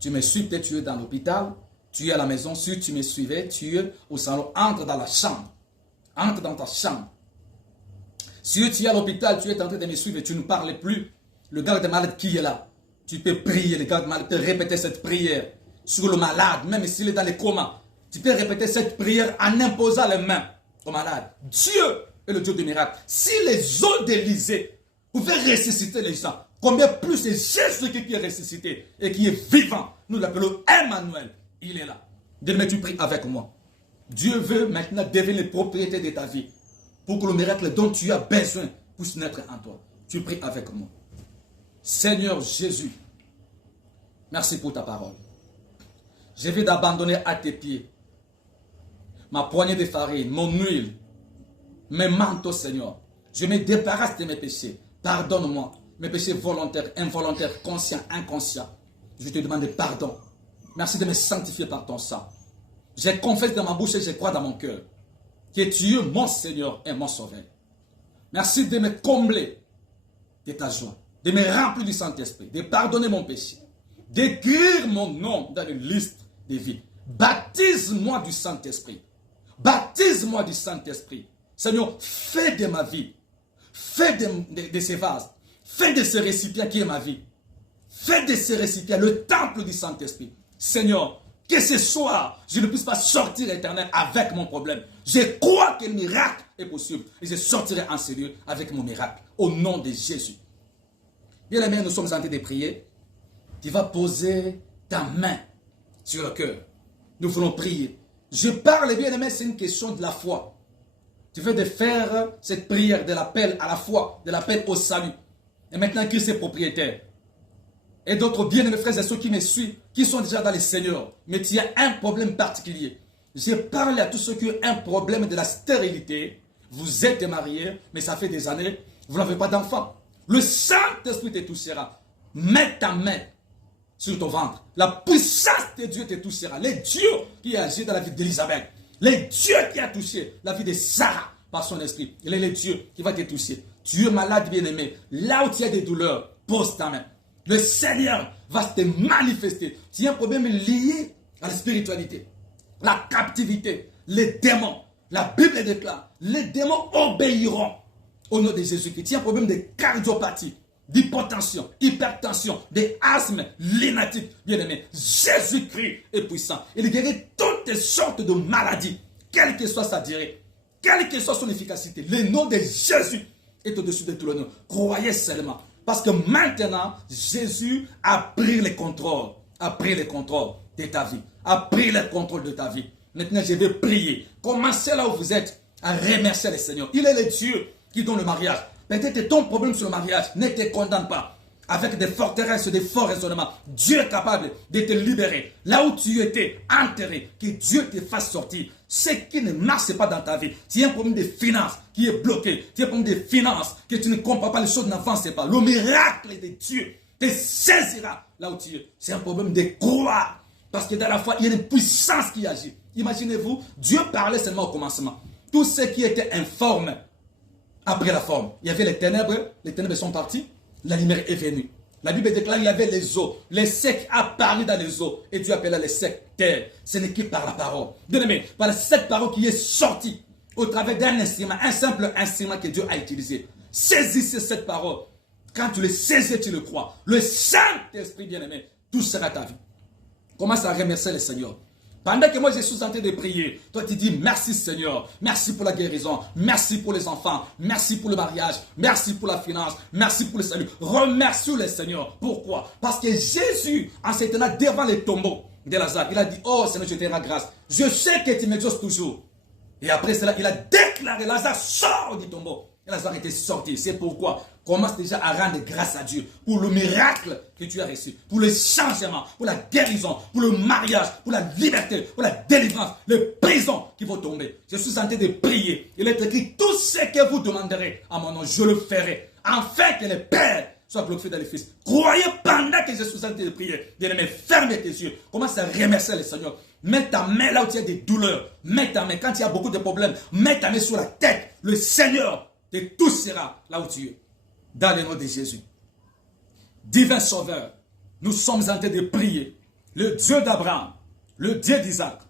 Tu me suis, peut-être tu es dans l'hôpital, tu es à la maison. Si tu me suivais, tu es au salon. Entre dans la chambre. Entre dans ta chambre. Si tu es à l'hôpital, tu es en train de me suivre et tu ne parles plus. Le garde malade qui est là, tu peux prier. Le garde malade peut répéter cette prière sur le malade, même s'il est dans les comas. Tu peux répéter cette prière en imposant les mains au malade. Dieu est le Dieu des miracles. Si les eaux d'Élysée pouvaient ressusciter les gens, combien plus c'est Jésus qui est ressuscité et qui est vivant. Nous l'appelons Emmanuel. Il est là. Bien-aimé, tu pries avec moi. Dieu veut maintenant devenir le propriétaire de ta vie pour que le miracle dont tu as besoin puisse naître en toi. Tu pries avec moi. Seigneur Jésus, merci pour ta parole. Je vais t'abandonner à tes pieds ma poignée de farine, mon huile, mes manteaux, Seigneur. Je me débarrasse de mes péchés. Pardonne-moi. Mes péchés volontaires, involontaires, conscients, inconscients. Je te demande pardon. Merci de me sanctifier par ton sang. Je confesse dans ma bouche et je crois dans mon cœur que tu es mon Seigneur et mon Sauveur. Merci de me combler de ta joie, de me remplir du Saint-Esprit, de pardonner mon péché, d'écrire mon nom dans une liste de vie. Baptise-moi du Saint-Esprit. Baptise-moi du Saint-Esprit. Seigneur, fais de ma vie, fais de ces vases, fais de ce récipient qui est ma vie. Fais de ce récipient le temple du Saint-Esprit. Seigneur, que ce soir, je ne puisse pas sortir éternel avec mon problème. Je crois que le miracle est possible. Et je sortirai en sérieux avec mon miracle. Au nom de Jésus. Bien aimé, nous sommes en train de prier. Tu vas poser ta main sur le cœur. Nous voulons prier. Je parle, bien aimé, c'est une question de la foi. Tu veux de faire cette prière de l'appel à la foi, de l'appel au salut. Et maintenant, Christ est propriétaire. Et d'autres bien-aimés frères et ceux qui me suivent, qui sont déjà dans le Seigneur, mais tu as un problème particulier. Je parle à tous ceux qui ont un problème de la stérilité. Vous êtes mariés, mais ça fait des années, vous n'avez pas d'enfant. Le Saint-Esprit te touchera. Mets ta main sur ton ventre. La puissance de Dieu te touchera. Les dieux qui a agi dans la vie d'Élisabeth. Les dieux qui a touché la vie de Sarah par son esprit. Il est le Dieu qui va te toucher. Tu es malade, bien-aimé. Là où tu as des douleurs, pose ta main. Le Seigneur va te manifester. Tu as un problème lié à la spiritualité, la captivité, les démons. La Bible déclare, les démons obéiront au nom de Jésus-Christ. Tu as un problème de cardiopathie, d'hypotension, hypertension, d'asthme, l'énatite. Bien-aimé, Jésus-Christ est puissant. Il guérit toutes sortes de maladies, quelle que soit sa durée, quelle que soit son efficacité. Le nom de Jésus est au-dessus de tout le nom. Croyez seulement. Parce que maintenant, Jésus a pris le contrôle. A pris le contrôle de ta vie. A pris le contrôle de ta vie. Maintenant, je vais prier. Commencez là où vous êtes à remercier le Seigneur. Il est le Dieu qui donne le mariage. Peut-être que ton problème sur le mariage ne te condamne pas. Avec des forteresses, des forts raisonnements. Dieu est capable de te libérer. Là où tu étais enterré, que Dieu te fasse sortir. Ce qui ne marche pas dans ta vie. Tu as un problème de finances qui est bloqué. Tu as un problème de finances que tu ne comprends pas, les choses n'avancent pas. Le miracle de Dieu te saisira là où tu es. C'est un problème de croire. Parce que dans la foi, il y a une puissance qui agit. Imaginez-vous, Dieu parlait seulement au commencement. Tous ceux qui étaient informes après la forme. Il y avait les ténèbres sont parties. La lumière est venue. La Bible déclare qu'il y avait les eaux. Les secs apparus dans les eaux. Et Dieu appela les secs terre. Ce n'est que par la parole. Bien aimé, par cette parole qui est sortie au travers d'un instrument, un simple instrument que Dieu a utilisé. Saisissez cette parole. Quand tu le saisis, tu le crois. Le Saint-Esprit, bien aimé, tout sera ta vie. Commence à remercier le Seigneur. Pendant que moi je suis en train de prier, toi tu dis merci Seigneur, merci pour la guérison, merci pour les enfants, merci pour le mariage, merci pour la finance, merci pour le salut. Remercie le Seigneur. Pourquoi? Parce que Jésus, en se tenant devant le tombeau de Lazare, il a dit, oh Seigneur, je te rends grâce. Je sais que tu m'exauces toujours. Et après cela, il a déclaré, Lazare sort du tombeau. Et Lazare était sorti. C'est pourquoi commence déjà à rendre grâce à Dieu pour le miracle que tu as reçu, pour le changement, pour la guérison, pour le mariage, pour la liberté, pour la délivrance, les prisons qui vont tomber. Je suis en train de prier. Il est écrit, tout ce que vous demanderez à mon nom, je le ferai, afin que le Père soit glorifié dans le Fils. Croyez pendant que je suis en train de prier. Bien-aimé, ferme tes yeux. Commence à remercier le Seigneur. Mets ta main là où tu as des douleurs. Mets ta main quand il y a beaucoup de problèmes. Mets ta main sur la tête. Le Seigneur te touchera là où tu es. Dans le nom de Jésus. Divin Sauveur, nous sommes en train de prier. le Dieu d'Abraham, le Dieu d'Isaac,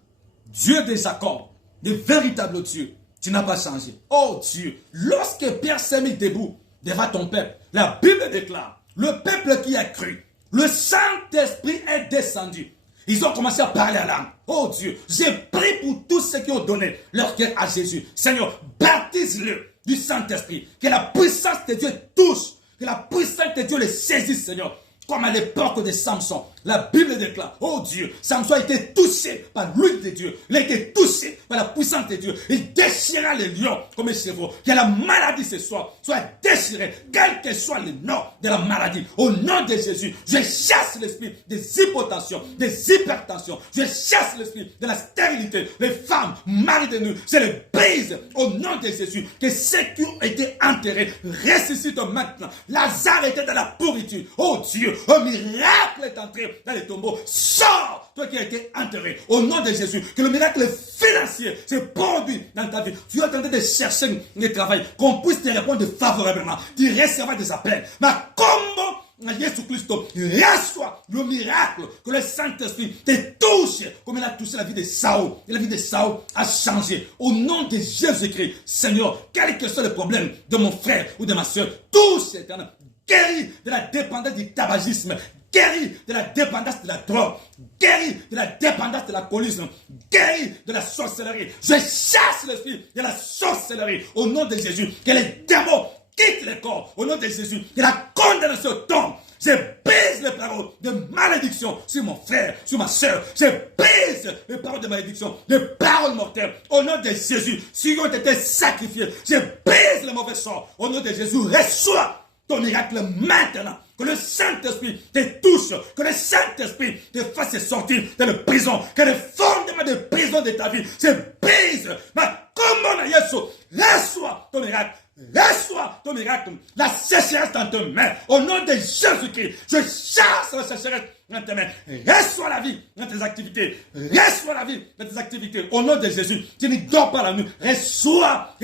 Dieu de Jacob, le véritable Dieu, tu n'as pas changé. Oh Dieu, lorsque Pierre s'est mis debout devant ton peuple, la Bible déclare, le peuple qui a cru, le Saint-Esprit est descendu. Ils ont commencé à parler à l'âme. Oh Dieu, j'ai prié pour tous ceux qui ont donné leur cœur à Jésus. Seigneur, baptise-le du Saint-Esprit. Que la puissance de Dieu touche. Que la puissance de Dieu les saisisse, Seigneur. Comme à l'époque de Samson. La Bible déclare, oh Dieu, Samson a été touché par l'huile de Dieu. Il a été touché par la puissance de Dieu. Il déchira les lions comme un chevreau. Que la maladie ce soir soit déchirée, quel que soit le nom de la maladie. Au nom de Jésus, je chasse l'esprit des hypotensions, des hypertensions. Je chasse l'esprit de la stérilité. Les femmes, maris de nous, je les brise au nom de Jésus. Que ceux qui ont été enterrés ressuscitent maintenant. Lazare était dans la pourriture. Oh Dieu, un miracle est entré dans les tombeaux. Sors, toi qui as été enterré, au nom de Jésus, que le miracle financier se produit dans ta vie. Tu es en train de chercher un travail, qu'on puisse te répondre favorablement. Tu recevras des appels. Mais comment Jésus Christ reçoit le miracle que le Saint-Esprit te touche comme il a touché la vie de Saül. Et la vie de Saül a changé. Au nom de Jésus-Christ, Seigneur, quel que soit le problème de mon frère ou de ma soeur, touche, Éternel. Guéris de la dépendance du tabagisme, guéris de la dépendance de la drogue, guéris de la dépendance de l'alcoolisme, guéris de la sorcellerie. Je chasse l'esprit de la sorcellerie au nom de Jésus. Que les démons quittent les corps au nom de Jésus. Que la condamnation tombe. Je brise les paroles de malédiction sur mon frère, sur ma soeur. Je brise les paroles de malédiction, les paroles mortelles au nom de Jésus. S'ils ont été sacrifiés, je brise les mauvais sorts au nom de Jésus. Reçois ton miracle maintenant. Que le Saint-Esprit te touche. Que le Saint-Esprit te fasse sortir de la prison. Que le fondement de prison de ta vie se brise. Mais comment Jésus, reçois ton miracle. Reçois ton miracle. La sécheresse dans tes mains. Au nom de Jésus-Christ, je chasse la sécheresse dans tes mains. Reçois la vie dans tes activités. Reçois la vie dans tes activités. Au nom de Jésus, tu ne dors pas la nuit. Reçois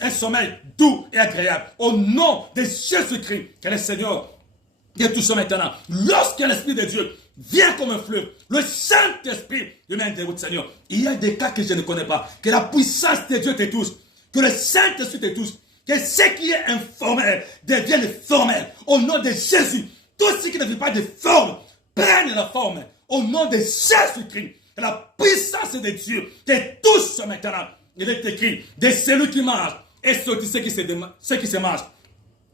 un sommeil doux et agréable. Au nom de Jésus-Christ, que le Seigneur te touche maintenant. Lorsque l'Esprit de Dieu vient comme un fleuve, le Saint-Esprit lui met des routes, Seigneur. Il y a des cas que je ne connais pas. Que la puissance de Dieu te touche. Que le Saint-Esprit te touche. Que ce qui est informel devienne formel. Au nom de Jésus. Tout ce qui ne vit pas de forme, prenne la forme. Au nom de Jésus-Christ. Que la puissance de Dieu te touche maintenant. Il est écrit, de celui qui mange, et sorti ceux qui se mangent.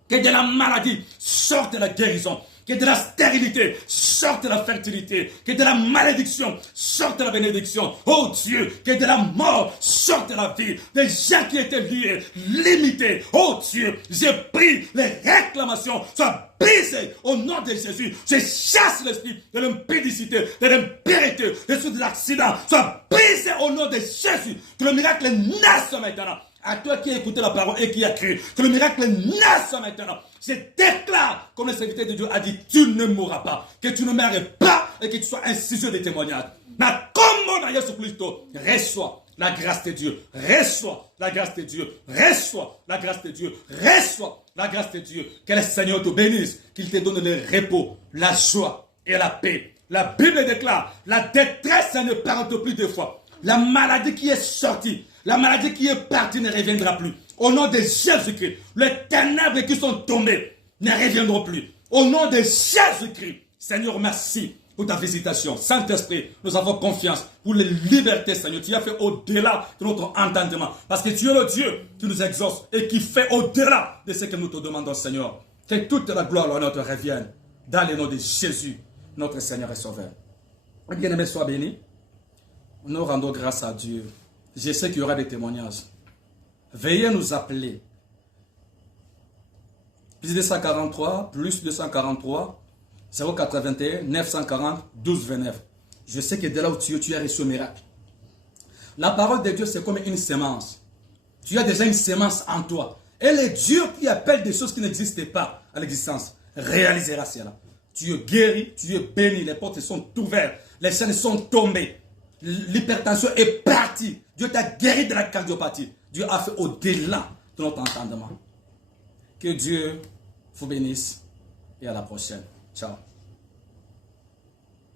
Que de la maladie sorte la guérison. Que de la stérilité sorte la fertilité. Que de la malédiction sorte la bénédiction. Oh Dieu, que de la mort sorte la vie. Des gens qui étaient liés, limités. Oh Dieu, j'ai pris les réclamations soient brisées au nom de Jésus. Je chasse l'esprit de l'impédicité, de l'impérité, de l'accident. Soit brisé au nom de Jésus. Que le miracle naisse maintenant. À toi qui as écouté la parole et qui a cru, que le miracle naisse maintenant. Je déclare, comme le serviteur de Dieu a dit, tu ne mourras pas, que tu ne meurs pas et que tu sois un sujet de témoignage. Mais comme dans Jésus Christ, reçois la grâce de Dieu, reçois la grâce de Dieu, reçois la grâce de Dieu, reçois la grâce de Dieu. Que le Seigneur te bénisse, qu'il te donne le repos, la joie et la paix. La Bible déclare, la détresse ne parle plus deux fois. La maladie qui est sortie, la maladie qui est partie ne reviendra plus. Au nom de Jésus-Christ, les ténèbres qui sont tombées ne reviendront plus. Au nom de Jésus-Christ, Seigneur, merci pour ta visitation. Saint-Esprit, nous avons confiance pour les libertés, Seigneur. Tu as fait au-delà de notre entendement. Parce que tu es le Dieu qui nous exauce et qui fait au-delà de ce que nous te demandons, Seigneur. Que toute la gloire et l'honneur te revienne. Dans le nom de Jésus, notre Seigneur et Sauveur. Bien-aimé, sois béni. Nous rendons grâce à Dieu. Je sais qu'il y aura des témoignages. Veuillez nous appeler. Plus 243, plus 243, 081, 940, 12, 29. Je sais que de là où tu as reçu un miracle. La parole de Dieu, c'est comme une semence. Tu as déjà une semence en toi. Et le Dieu qui appelle des choses qui n'existent pas à l'existence, réalisera cela. Tu es guéri, tu es béni, les portes sont ouvertes, les chaînes sont tombées. L'hypertension est partie. Dieu t'a guéri de la cardiopathie. Dieu a fait au-delà de notre entendement. Que Dieu vous bénisse et à la prochaine. Ciao.